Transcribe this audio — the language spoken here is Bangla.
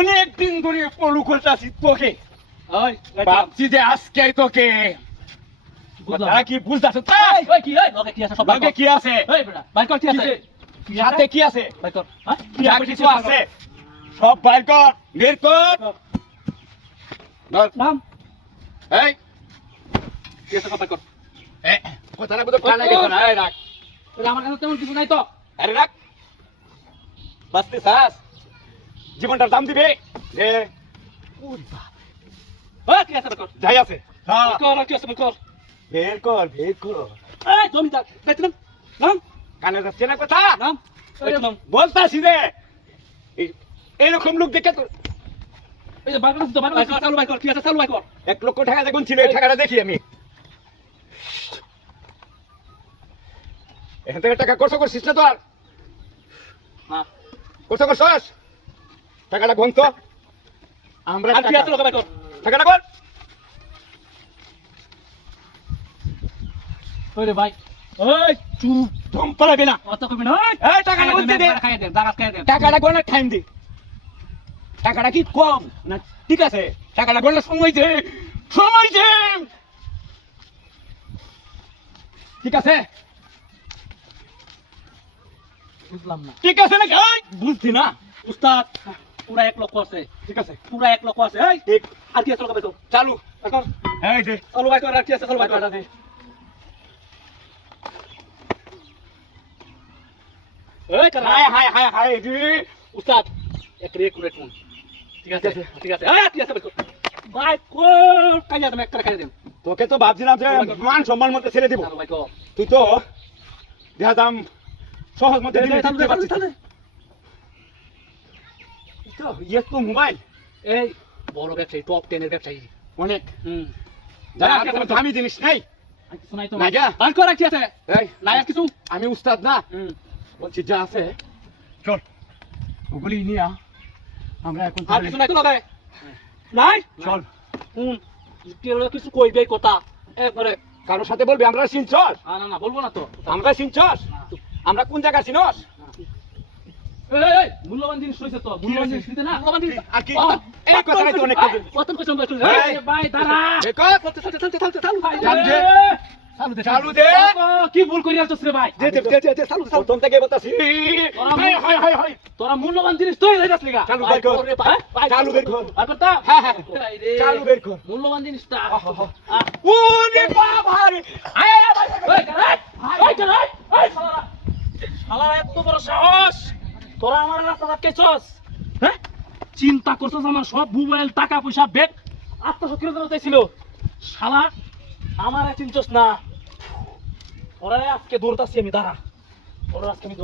অনেক দিন ধরে ফলো করতেছি তোকে। ওই ভাবছি যে আজকে তোকে তারা কি বুঝতেছ? ওই কি ওই লগে কি আছে সব লগে কি আছে? এই বেটা বাইর কর কি আছে হাতে কি আছে? বাইর কর হ্যাঁ যা কিছু আছে সব বাইর কর, বের কর। নাম এই কি আছে সব বাইর কর। কথা না বুঝো কানে গেছ না। এই রাখ, তোর আমার কাছে তেমন কিছু নাই তো। আরে রাখ। বাঁচতে চাস? জীবনটার দাম দিবে যে ওরে বাপ ওই কি আছে বাইর কর যাই আছে বাইর কর কি আছে বাইর কর। বের কর, বের কর। এই জমিদার দেখতে নাম নাম কানে যাচ্ছে না কথা? নাম এই নাম বলতাছি রে এরকম লোক দেখে তো এই যে বাইর কর তো বাইর কর চালু বাইর কর কি আছে চালু বাইর কর। 1 লক্ষ টাকা দেখুন ছিল, এই টাকাটা দেখি আমি। এখান থেকে টাকা খরচ করছিস না তো? আর না খরচ করছিস? টাকাটা গন তো। আমরা আর কি আছে লগে বাইর কর। টাকাটা গন। ওই রে ভাই ওই চুপ দম পালাবে না। অত কবি না ওই এই টাকাটা গনতে দে। খাইয়ে দে জাগাত খাইয়ে দে। টাকাটা গনের টাইম দে। টাকাটা কি কম না ঠিক আছে? টাকাটা গনের সময় দে, সময় দে। ঠিক আছে? বুঝলাম না ঠিক আছে নাকি? এই বুঝছি না। উস্তাদ পুরা 1 লক্ষ আছে ঠিক আছে, পুরা 1 লক্ষ আছে এই ঠিক। আর কি আছে লগে বাইর কর চালু। বাইর কর এই দে চালু বাইর কর আর কি আছে চালু বাইর কর। টাকাটা দে। এই কারা হায় হায় হায় হায় রে। উস্তাদ এক রে কুরে কোন ঠিক আছে ঠিক আছে এই আর কি আছে বাইর কর বাইর কর কাইয়া তুমি একটা খাইয়ে দেন তোকে তো ভাবছিলাম যে মান সম্মান মধ্যে ছেড়ে দিব, চালু বাইর কর তুই তো দেখা দাম সহজ মধ্যে দিবি। চালু দিতে পারছিস। চালু তো ইয়ে তো মোবাইল এই বড় ব্যবসায়ী টপ 10 এর ব্যবসায়ী অনেক যারা আর কোনো দামি জিনিস নাই। আর কিছু নাই তো নাই যা। বাইর কর আর কি আছে এই নাই আর কিছু আমি উস্তাদ না, বলছি যা আছে চল ওগুলি নিয়ে আমরা এখন আর কিছু নাই তো লগে নাই চল। কিছু কইবে কথা একবারে কারোর সাথে বলবি আমরা চিনছস? না না বলবো না তো আমরা চিনছস? আমরা কোন জায়গা চিনস? এই মূল্যবান জিনিস রয়েছে তো মূল্যবান জিনিস দিতে না মূল্যবান জিনিস আর কি? এই কথাটাই তো অনেক কথা। কত কইছন ভাই এই, ভাই দাঁড়া দেখো চালু ভাই চালু দে। চালু দে চালু দে। কি ভুল করি আসছিস রে ভাই দে দে দে দে চালু প্রথম থেকে বলতাছি। হাই হাই হাই হাই তোরা মূল্যবান জিনিস তুই হইতাছ লিগা চালু বের কর। চালু বের কর। আর করতা হ্যাঁ হ্যাঁ চালু বের কর। মূল্যবান জিনিসটা ওরে বাবা রে। আয় আয় আয় ওই কারাই ওই কারাই ওই শালা শালা এত বড় সাহস তোরা আমার রাস্তা আটকেছস হ্যাঁ চিন্তা করছস আমার সব মোবাইল টাকা পয়সা ব্যাগ আত্মসক্রিয় চাইছিল শালা আমার চিনছস না ওরা আজকে দৌড়তাছি আমি দাঁড়া ওরা আজকে আমি